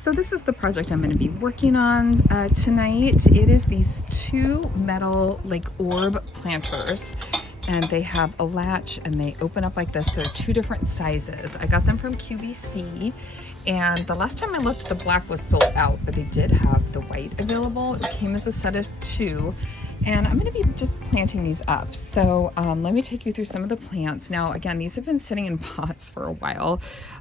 So this is the project I'm going to be working on tonight. It is these two metal like orb planters, and they have a latch and they open up like this. They're two different sizes. I got them from QVC, and the last time I looked the black was sold out, but they did have the white available. It came as a set of two, and I'm going to be just planting these up. So let me take you through some of the plants. Now again, these have been sitting in pots for a while,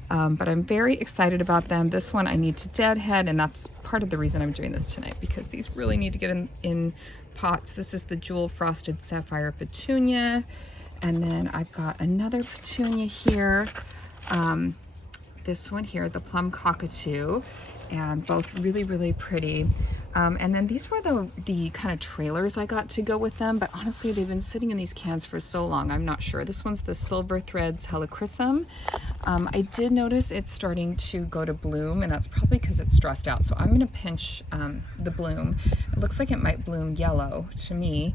but I'm very excited about them. This one I need to deadhead, and that's part of the reason I'm doing this tonight, because these really need to get in pots. This is the Jewel Frosted Sapphire Petunia, and then I've got another petunia here. This one here, the Plum Cockatoo, and both really, really pretty. And then these were the kind of trailers I got to go with them, but honestly, they've been sitting in these cans for so long, I'm not sure. This one's the Silver Threads Helichrysum. I did notice it's starting to go to bloom, and that's probably because it's stressed out. So I'm gonna pinch the bloom. It looks like it might bloom yellow to me,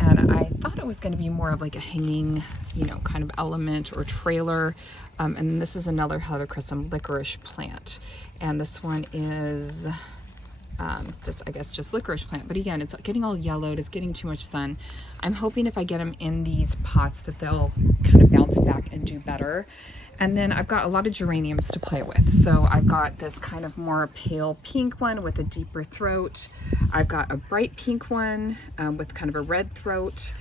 and I thought it was gonna be more of like a hanging, you know, kind of element or trailer. And then this is another Helichrysum licorice plant. And this one is I guess just licorice plant. But again, it's getting all yellowed, it's getting too much sun. I'm hoping if I get them in these pots that they'll kind of bounce back and do better. And then I've got a lot of geraniums to play with. So I've got this kind of more pale pink one with a deeper throat. I've got a bright pink one with kind of a red throat.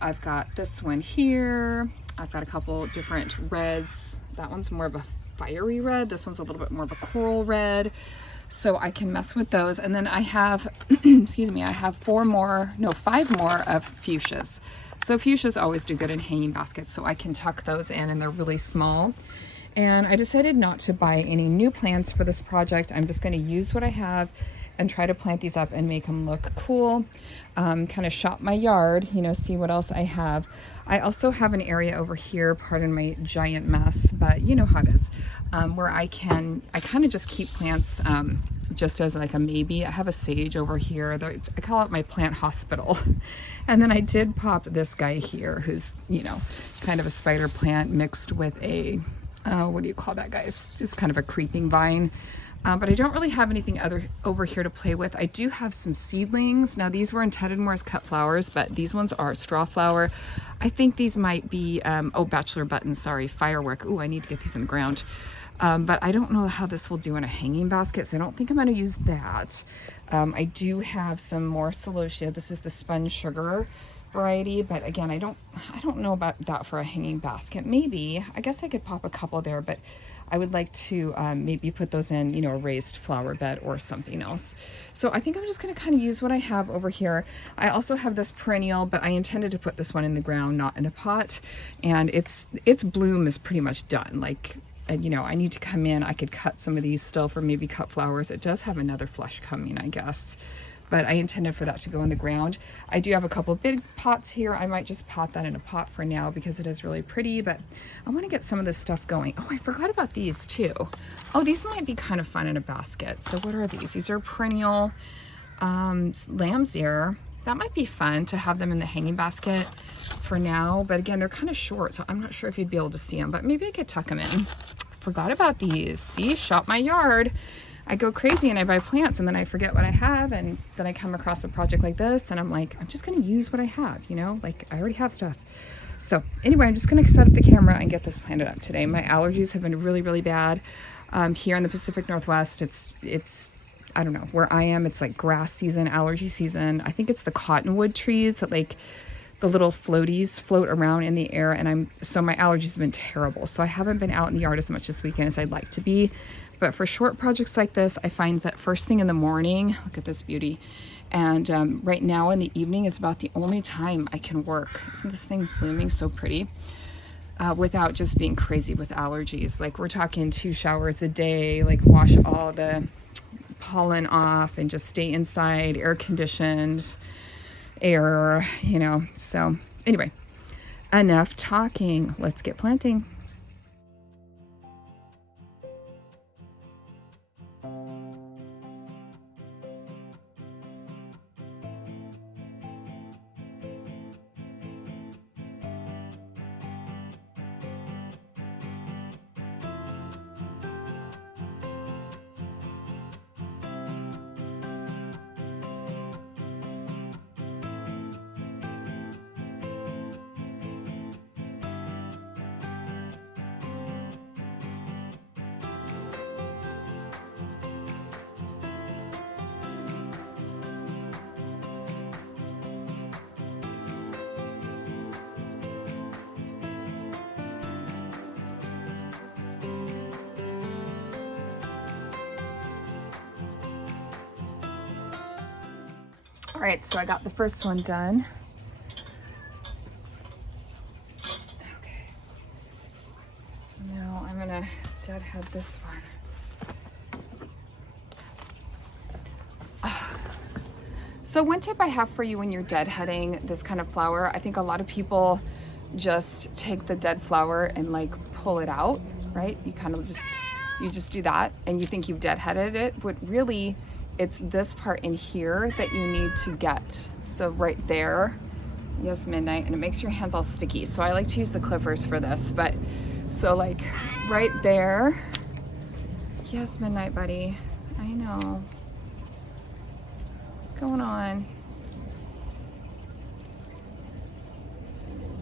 I've got this one here. I've got a couple different reds. That one's more of a fiery red. This one's a little bit more of a coral red. So I can mess with those. And then I have, excuse me, I have 5 more of fuchsias. So fuchsias always do good in hanging baskets, so I can tuck those in, and they're really small. And I decided not to buy any new plants for this project. I'm just going to use what I have and try to plant these up and make them look cool. Kind of shop my yard, you know, see what else I have. I also have an area over here, pardon my giant mess, but you know how it is, where I kind of just keep plants just as like a maybe. I have a sage over here. I call it my plant hospital. And then I did pop this guy here, who's, you know, kind of a spider plant mixed with a, what do you call that, guys? Just kind of a creeping vine. But I don't really have anything other over here to play with. I do have some seedlings. Now these were intended more as cut flowers, but these ones are straw flower. I think these might be, oh, bachelor buttons, sorry, firework. Ooh, I need to get these in the ground. But I don't know how this will do in a hanging basket, so I don't think I'm gonna use that. I do have some more celosia. This is the sponge sugar variety, but again, I don't know about that for a hanging basket. Maybe, I guess I could pop a couple there, but I would like to maybe put those in, you know, a raised flower bed or something else. So I think I'm just going to kind of use what I have over here. I also have this perennial, but I intended to put this one in the ground, not in a pot. And its bloom is pretty much done. Like, you know, I need to come in. I could cut some of these still for maybe cut flowers. It does have another flush coming, I guess, but I intended for that to go in the ground. I do have a couple big pots here. I might just pot that in a pot for now because it is really pretty, but I want to get some of this stuff going. Oh, I forgot about these too. Oh, these might be kind of fun in a basket. So what are these? These are perennial lamb's ear. That might be fun to have them in the hanging basket for now, but again, they're kind of short, so I'm not sure if you'd be able to see them, but maybe I could tuck them in. Forgot about these. See, shop my yard. I go crazy and I buy plants, and then I forget what I have, and then I come across a project like this and I'm like, I'm just going to use what I have, you know, like I already have stuff. So anyway, I'm just going to set up the camera and get this planted up today. My allergies have been really, really bad. Here in the Pacific Northwest, it's I don't know, where I am, it's like grass season, allergy season. I think it's the cottonwood trees that like the little floaties float around in the air, and so my allergies have been terrible. So I haven't been out in the yard as much this weekend as I'd like to be. But for short projects like this, I find that first thing in the morning, look at this beauty, and right now in the evening is about the only time I can work. Isn't this thing blooming so pretty? Without just being crazy with allergies. Like we're talking 2 showers a day, like wash all the pollen off and just stay inside, air conditioned air, you know. So anyway, enough talking. Let's get planting. All right, so I got the first one done. Okay. Now I'm gonna deadhead this one. So one tip I have for you when you're deadheading this kind of flower, I think a lot of people just take the dead flower and like pull it out, right? You kind of just do that and you think you've deadheaded it, but really it's this part in here that you need to get. So right there, yes, Midnight, and it makes your hands all sticky. So I like to use the clippers for this, but so like right there, yes, Midnight, buddy, I know. What's going on?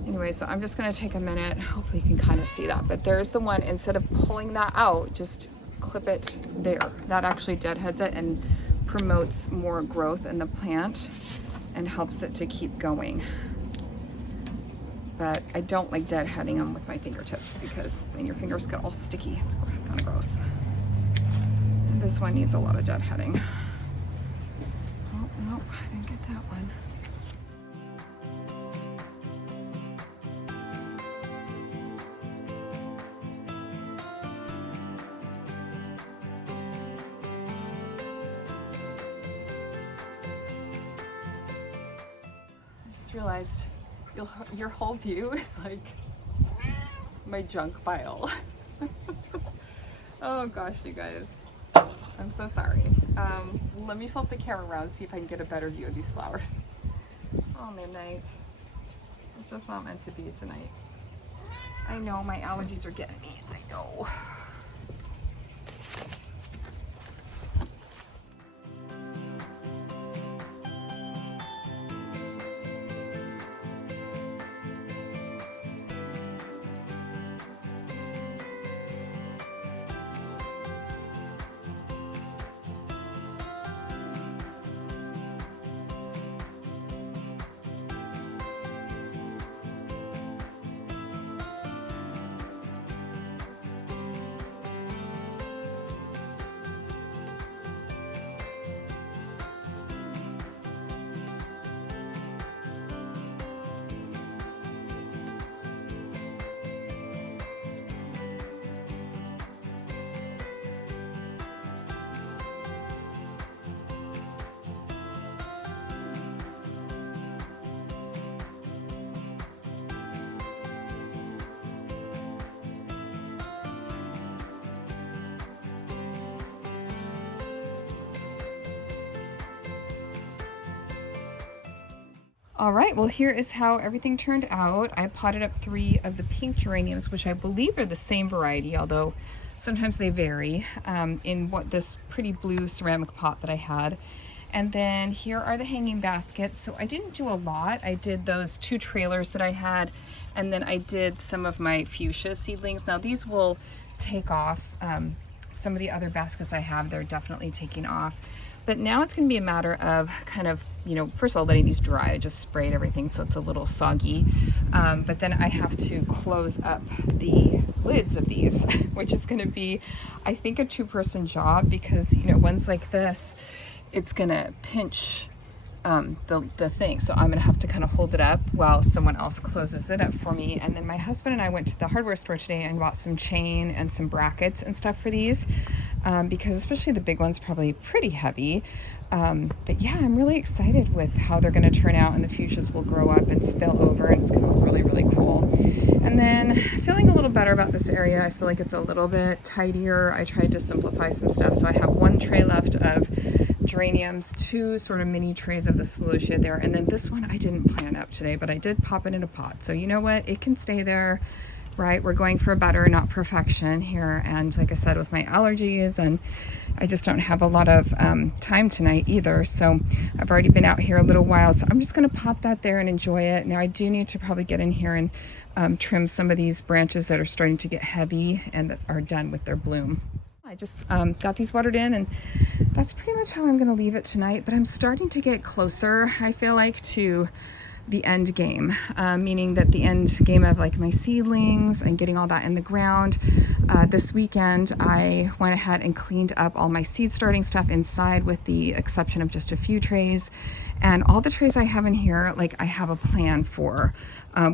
Anyway, so I'm just gonna take a minute. Hopefully you can kind of see that, but there's the one. Instead of pulling that out, just clip it there. That actually deadheads it and promotes more growth in the plant and helps it to keep going. But I don't like deadheading them with my fingertips because then your fingers get all sticky. It's kind of gross. And this one needs a lot of deadheading. Oh, no, I didn't get that one. Realized your whole view is like my junk pile. Oh gosh, you guys, I'm so sorry. Let me flip the camera around, see if I can get a better view of these flowers. Oh, Midnight, it's just not meant to be tonight. I know my allergies are getting me, I know. All right, well, here is how everything turned out. I potted up 3 of the pink geraniums, which I believe are the same variety, although sometimes they vary, in this pretty blue ceramic pot that I had. And then here are the hanging baskets. So I didn't do a lot. I did those 2 trailers that I had, and then I did some of my fuchsia seedlings. Now these will take off. Some of the other baskets I have, they're definitely taking off. But now it's gonna be a matter of kind of, first of all, letting these dry. I just sprayed everything so it's a little soggy. But then I have to close up the lids of these, which is gonna be, I think, a 2-person job because, ones like this, it's gonna pinch the thing. So I'm gonna have to kind of hold it up while someone else closes it up for me. And then my husband and I went to the hardware store today and bought some chain and some brackets and stuff for these, because especially the big ones probably pretty heavy. But yeah, I'm really excited with how they're gonna turn out, and the fuchsias will grow up and spill over, and it's gonna be really, really cool. And then feeling a little better about this area. I feel like it's a little bit tidier. I tried to simplify some stuff. So I have 1 tray left of geraniums, 2 sort of mini trays of the celosia there, and then this one I didn't plant up today, but I did pop it in a pot. So you know what, it can stay there, right? We're going for better, not perfection here. And like I said, with my allergies, and I just don't have a lot of time tonight either, so I've already been out here a little while, so I'm just going to pop that there and enjoy it. Now I do need to probably get in here and trim some of these branches that are starting to get heavy and that are done with their bloom. I just got these watered in, and that's pretty much how I'm going to leave it tonight. But I'm starting to get closer, I feel like, to the end game, meaning that the end game of like my seedlings and getting all that in the ground. This weekend I went ahead and cleaned up all my seed starting stuff inside with the exception of just a few trays, and all the trays I have in here, like I have a plan for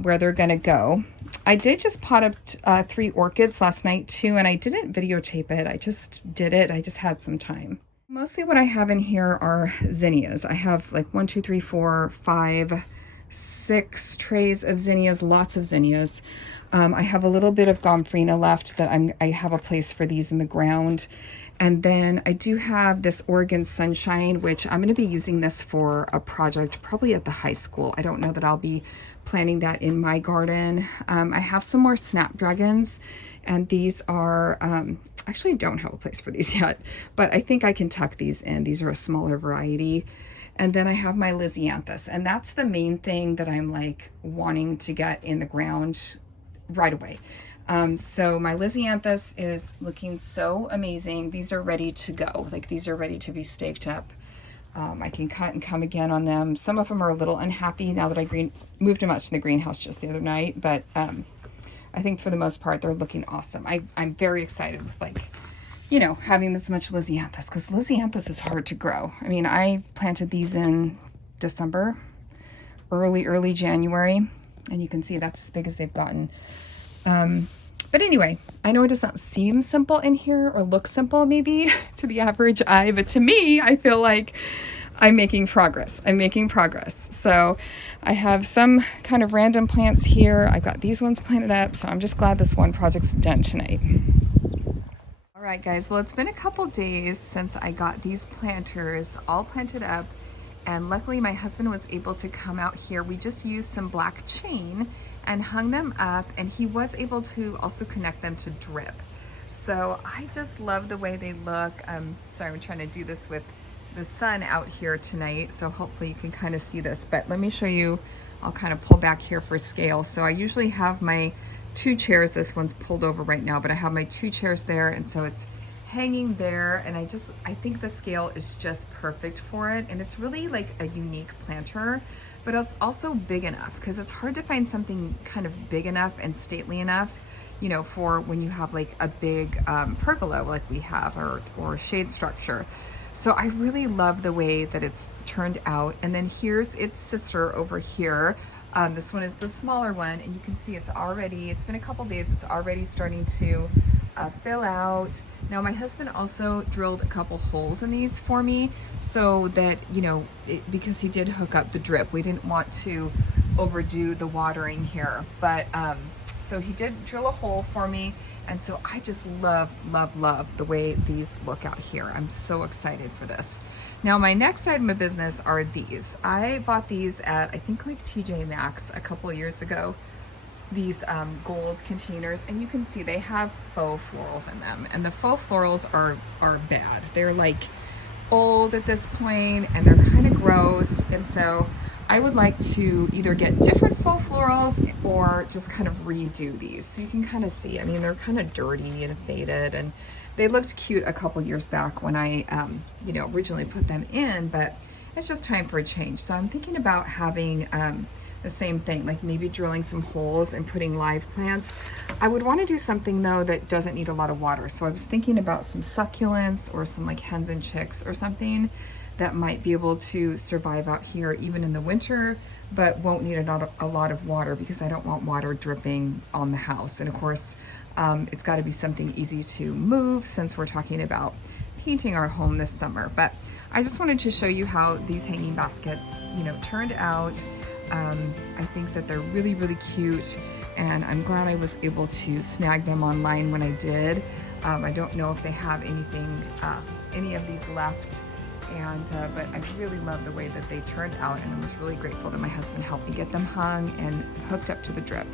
where they're gonna go. I did just pot up 3 orchids last night too, and I didn't videotape it. I just did it. I just had some time. Mostly what I have in here are zinnias. I have like 1, 2, 3, 4, 5, 6 trays of zinnias, lots of zinnias. I have a little bit of gomphrena left that I have a place for these in the ground. And then I do have this Oregon Sunshine, which I'm going to be using this for a project probably at the high school. I don't know that I'll be planting that in my garden. I have some more snapdragons, and these are, actually I don't have a place for these yet, but I think I can tuck these in. These are a smaller variety. And then I have my Lisianthus, and that's the main thing that I'm like wanting to get in the ground right away. So my Lisianthus is looking so amazing. These are ready to go. Like these are ready to be staked up. I can cut and come again on them. Some of them are a little unhappy now that I moved them out to the greenhouse just the other night, but I think for the most part they're looking awesome. I'm very excited with like, you know, having this much Lisianthus, because Lisianthus is hard to grow. I mean, I planted these in December, early January, and you can see that's as big as they've gotten. But anyway, I know it does not seem simple in here or look simple maybe to the average eye, but to me, I feel like I'm making progress. I'm making progress. So I have some kind of random plants here. I've got these ones planted up, so I'm just glad this one project's done tonight. All right, guys, well, it's been a couple days since I got these planters all planted up, and luckily my husband was able to come out here. We just used some black chain and hung them up, and he was able to also connect them to drip. So I just love the way they look. Sorry, I'm trying to do this with the sun out here tonight, so hopefully you can kind of see this, but let me show you. I'll kind of pull back here for scale. So I usually have my 2 chairs. This one's pulled over right now, but I have my 2 chairs there, and so it's hanging there, and I think the scale is just perfect for it, and it's really like a unique planter, but it's also big enough, because it's hard to find something kind of big enough and stately enough, you know, for when you have like a big pergola like we have, or shade structure. So I really love the way that it's turned out. And then here's its sister over here. This one is the smaller one, and you can see it's been a couple days, it's already starting to fill out. Now my husband also drilled a couple holes in these for me, so that, you know, because he did hook up the drip, we didn't want to overdo the watering here, but so he did drill a hole for me, and so I just love the way these look out here. I'm so excited for this. Now my next item of business are these. I bought these at, I think, like TJ Maxx a couple of years ago. These gold containers, and you can see they have faux florals in them, and the faux florals are bad. They're like old at this point, and they're kind of gross, and so I would like to either get different faux florals or just kind of redo these. So you can kind of see, I mean, they're kind of dirty and faded, and they looked cute a couple years back when I you know, originally put them in, but it's just time for a change. So I'm thinking about having the same thing, like maybe drilling some holes and putting live plants. I would want to do something though that doesn't need a lot of water. So I was thinking about some succulents or some like hens and chicks or something that might be able to survive out here even in the winter, but won't need a lot of water, because I don't want water dripping on the house. And of course, it's got to be something easy to move, since we're talking about painting our home this summer. But I just wanted to show you how these hanging baskets, you know, turned out. I think that they're really cute, and I'm glad I was able to snag them online when I did. I don't know if they have any of these left, and but I really love the way that they turned out, and I was really grateful that my husband helped me get them hung and hooked up to the drip.